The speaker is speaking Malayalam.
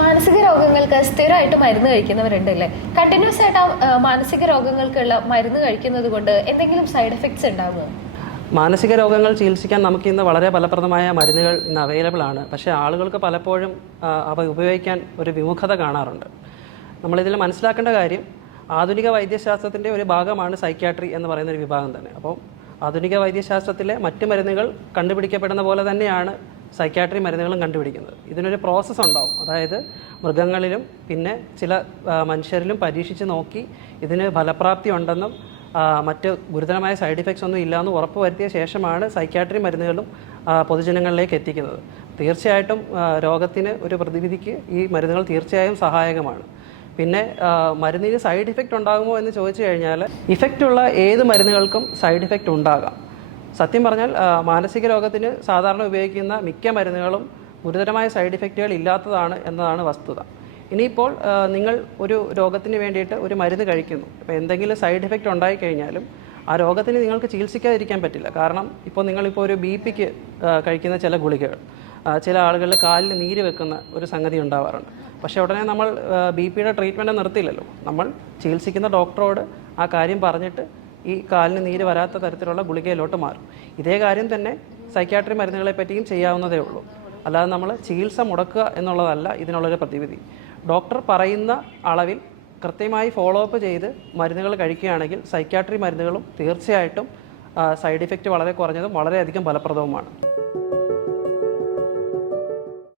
മാനസിക രോഗങ്ങൾക്ക് സ്ഥിരമായിട്ട് മരുന്ന് കഴിക്കുന്നവരുണ്ടല്ലേ? കണ്ടിന്യൂസ് ആയിട്ട് മാനസിക രോഗങ്ങൾക്കുള്ള മരുന്ന് കഴിക്കുന്നത് കൊണ്ട് എന്തെങ്കിലും സൈഡ് എഫക്ട്സ് ഉണ്ടാകുമോ? മാനസിക രോഗങ്ങൾ ചികിത്സിക്കാൻ നമുക്ക് ഇന്ന് വളരെ ഫലപ്രദമായ മരുന്നുകൾ ഇന്ന് അവൈലബിൾ ആണ്. പക്ഷേ ആളുകൾക്ക് പലപ്പോഴും അവ ഉപയോഗിക്കാൻ ഒരു വിമുഖത കാണാറുണ്ട്. നമ്മളിതിൽ മനസ്സിലാക്കേണ്ട കാര്യം, ആധുനിക വൈദ്യശാസ്ത്രത്തിൻ്റെ ഒരു ഭാഗമാണ് സൈക്യാട്രി എന്ന് പറയുന്ന ഒരു വിഭാഗം തന്നെ. അപ്പോൾ ആധുനിക വൈദ്യശാസ്ത്രത്തിലെ മറ്റ് മരുന്നുകൾ കണ്ടുപിടിക്കപ്പെടുന്ന പോലെ തന്നെയാണ് സൈക്യാട്രി മരുന്നുകളും കണ്ടുപിടിക്കുന്നത്. ഇതിനൊരു പ്രോസസ്സ് ഉണ്ടാവും. അതായത് മൃഗങ്ങളിലും പിന്നെ ചില മനുഷ്യരിലും പരീക്ഷിച്ച് നോക്കി ഇതിന് ഫലപ്രാപ്തി ഉണ്ടെന്നും മറ്റ് ഗുരുതരമായ സൈഡ് ഇഫക്ട്സ് ഒന്നും ഇല്ലയെന്ന് ഉറപ്പ് വരുത്തിയ ശേഷമാണ് സൈക്യാട്രി മരുന്നുകളും പൊതുജനങ്ങളിലേക്ക് എത്തിക്കുന്നത്. തീർച്ചയായിട്ടും രോഗത്തിന് ഒരു പ്രതിവിധിക്ക് ഈ മരുന്നുകൾ തീർച്ചയായും സഹായകമാണ്. പിന്നെ മരുന്നിന് സൈഡ് ഇഫക്റ്റ് ഉണ്ടാകുമോ എന്ന് ചോദിച്ചു കഴിഞ്ഞാൽ, ഇഫക്റ്റുള്ള ഏത് മരുന്നുകൾക്കും സൈഡ് ഇഫക്റ്റ് ഉണ്ടാകാം. സത്യം പറഞ്ഞാൽ മാനസിക രോഗത്തിന് സാധാരണ ഉപയോഗിക്കുന്ന മിക്ക മരുന്നുകളും ഗുരുതരമായ സൈഡ് ഇഫക്റ്റുകൾ ഇല്ലാത്തതാണ് എന്നതാണ് വസ്തുത. ഇനിയിപ്പോൾ നിങ്ങൾ ഒരു രോഗത്തിന് വേണ്ടിയിട്ട് ഒരു മരുന്ന് കഴിക്കുന്നു. ഇപ്പോൾ എന്തെങ്കിലും സൈഡ് ഇഫക്റ്റ് ഉണ്ടായിക്കഴിഞ്ഞാലും ആ രോഗത്തിന് നിങ്ങൾക്ക് ചികിത്സിക്കാതിരിക്കാൻ പറ്റില്ല. കാരണം ഇപ്പോൾ നിങ്ങളിപ്പോൾ ഒരു BP കഴിക്കുന്ന ചില ഗുളികകൾ, ചില ആളുകളിൽ കാലിൽ നീര് വെക്കുന്ന ഒരു സംഗതി ഉണ്ടാവാറുണ്ട്. പക്ഷേ ഉടനെ നമ്മൾ BP ട്രീറ്റ്മെൻറ്റ് നിർത്തില്ലല്ലോ. നമ്മൾ ചികിത്സിക്കുന്ന ഡോക്ടറോട് ആ കാര്യം പറഞ്ഞിട്ട് ഈ കാലിന് നീര് വരാത്ത തരത്തിലുള്ള ഗുളികയിലോട്ട് മാറും. ഇതേ കാര്യം തന്നെ സൈക്യാട്രി മരുന്നുകളെ പറ്റിയും ചെയ്യാവുന്നതേ ഉള്ളൂ. അല്ലാതെ നമ്മൾ ചികിത്സ മുടക്കുക എന്നുള്ളതല്ല ഇതിനുള്ളൊരു പ്രതിവിധി. ഡോക്ടർ പറയുന്ന അളവിൽ കൃത്യമായി ഫോളോ അപ്പ് ചെയ്ത് മരുന്നുകൾ കഴിക്കുകയാണെങ്കിൽ സൈക്യാട്രി മരുന്നുകളും തീർച്ചയായിട്ടും സൈഡ് ഇഫക്റ്റ് വളരെ കുറഞ്ഞതും വളരെയധികം ഫലപ്രദവുമാണ്.